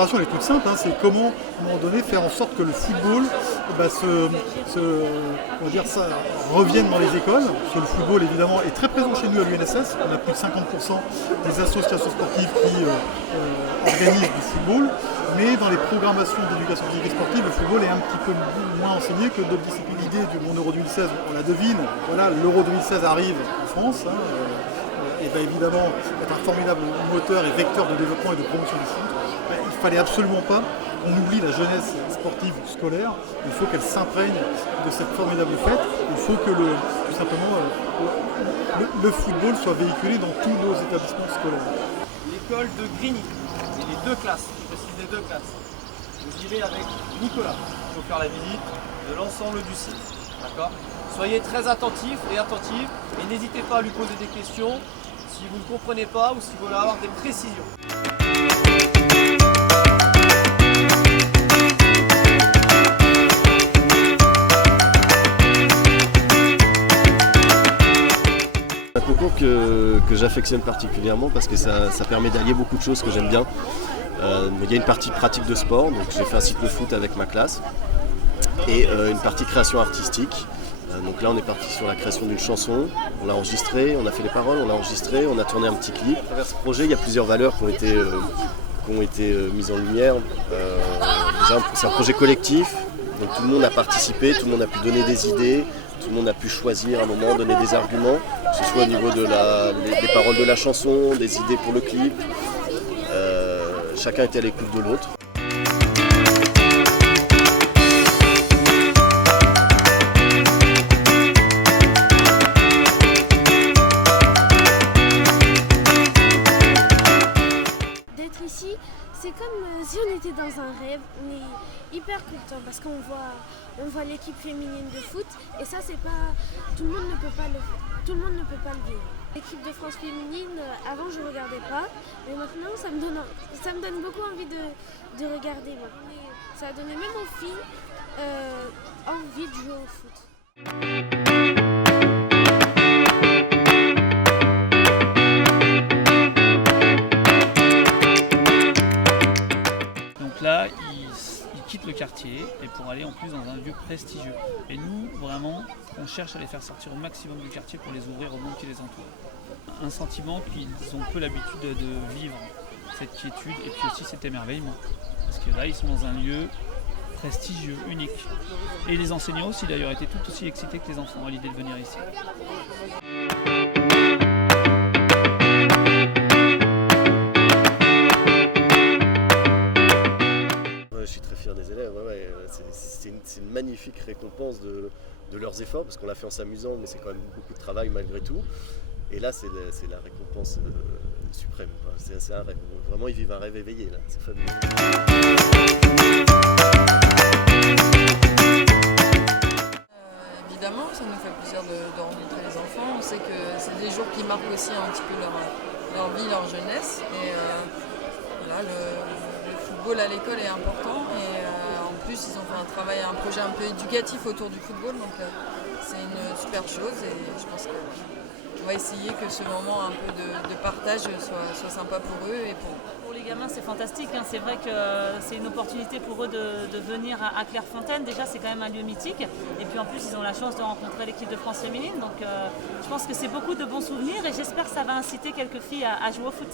l'opération elle est toute simple, hein, c'est comment, à un moment donné, faire en sorte que le football on va dire ça, revienne dans les écoles. Parce que le football, évidemment, est très présent chez nous à l'UNSS. On a plus de 50% des associations sportives qui organisent du football. Mais dans les programmations d'éducation physique et sportive, le football est un petit peu moins enseigné que d'autres disciplines. L'idée du Monde Euro 2016, on la devine. Voilà, l'Euro 2016 arrive en France. Et va évidemment être un formidable moteur et vecteur de développement et de promotion du foot. Il ne fallait absolument pas qu'on oublie la jeunesse sportive scolaire. Il faut qu'elle s'imprègne de cette formidable fête. Il faut que tout simplement le football soit véhiculé dans tous nos établissements scolaires. L'école de Grigny, et les deux classes, je précise les deux classes. Vous irez avec Nicolas pour faire la visite de l'ensemble du site. D'accord ? Soyez très attentifs et attentives et n'hésitez pas à lui poser des questions si vous ne comprenez pas ou si vous voulez avoir des précisions. Un concours que j'affectionne particulièrement parce que ça permet d'allier beaucoup de choses que j'aime bien. Il y a une partie pratique de sport, donc j'ai fait un cycle foot avec ma classe, et une partie création artistique. Donc là on est parti sur la création d'une chanson, on l'a enregistrée, on a fait les paroles, on l'a enregistré, on a tourné un petit clip. À travers ce projet il y a plusieurs valeurs qui ont été mises en lumière. Déjà c'est un projet collectif, donc tout le monde a participé, tout le monde a pu donner des idées, tout le monde a pu choisir à un moment, donner des arguments, que ce soit au niveau des paroles de la chanson, des idées pour le clip. Chacun était à l'écoute de l'autre. D'être ici, c'est comme si on était dans un rêve. On est hyper content parce qu'on voit l'équipe féminine de foot et ça c'est pas tout le monde ne peut pas le vivre. L'équipe de France féminine, avant je regardais pas, mais maintenant ça me donne beaucoup envie de regarder. Ça a donné même aux filles envie de jouer au foot. Donc là, ils quittent le quartier et pour aller en plus dans un lieu prestigieux. Et nous, vraiment, on cherche à les faire sortir au maximum du quartier pour les ouvrir au monde qui les entoure. Un sentiment qu'ils ont peu l'habitude de vivre, cette quiétude et puis aussi cet émerveillement. Parce que là, ils sont dans un lieu prestigieux, unique. Et les enseignants aussi d'ailleurs étaient tout aussi excités que les enfants à l'idée de venir ici. Je suis très fier des élèves, c'est une magnifique récompense de leurs efforts, parce qu'on l'a fait en s'amusant, mais c'est quand même beaucoup de travail malgré tout. Et là, c'est la récompense suprême. C'est un rêve. Vraiment, ils vivent un rêve éveillé, là. C'est fabuleux. Évidemment, ça nous fait plaisir de rencontrer les enfants. On sait que c'est des jours qui marquent aussi un petit peu leur vie, leur jeunesse. Et voilà, le football à l'école est important. Et en plus, ils ont fait un projet un peu éducatif autour du football. Donc c'est une super chose. Et je pense qu'on va essayer que ce moment un peu de partage soit sympa pour eux et pour nous. Pour les gamins, c'est fantastique. C'est vrai que c'est une opportunité pour eux de venir à Clairefontaine. Déjà, c'est quand même un lieu mythique. Et puis en plus, ils ont la chance de rencontrer l'équipe de France féminine. Donc je pense que c'est beaucoup de bons souvenirs et j'espère que ça va inciter quelques filles à jouer au foot.